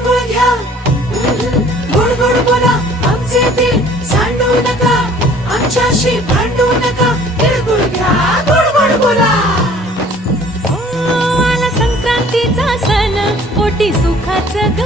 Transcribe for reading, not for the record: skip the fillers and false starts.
तिळगुळ घ्या, गोड गोड बोला, आमचे तीळ सांडू नका, आमच्याशी भांडू नका, तिळगुळ घ्या, गोड गोड बोला. आला संक्रांतीचा सण, पोटी सुखाचं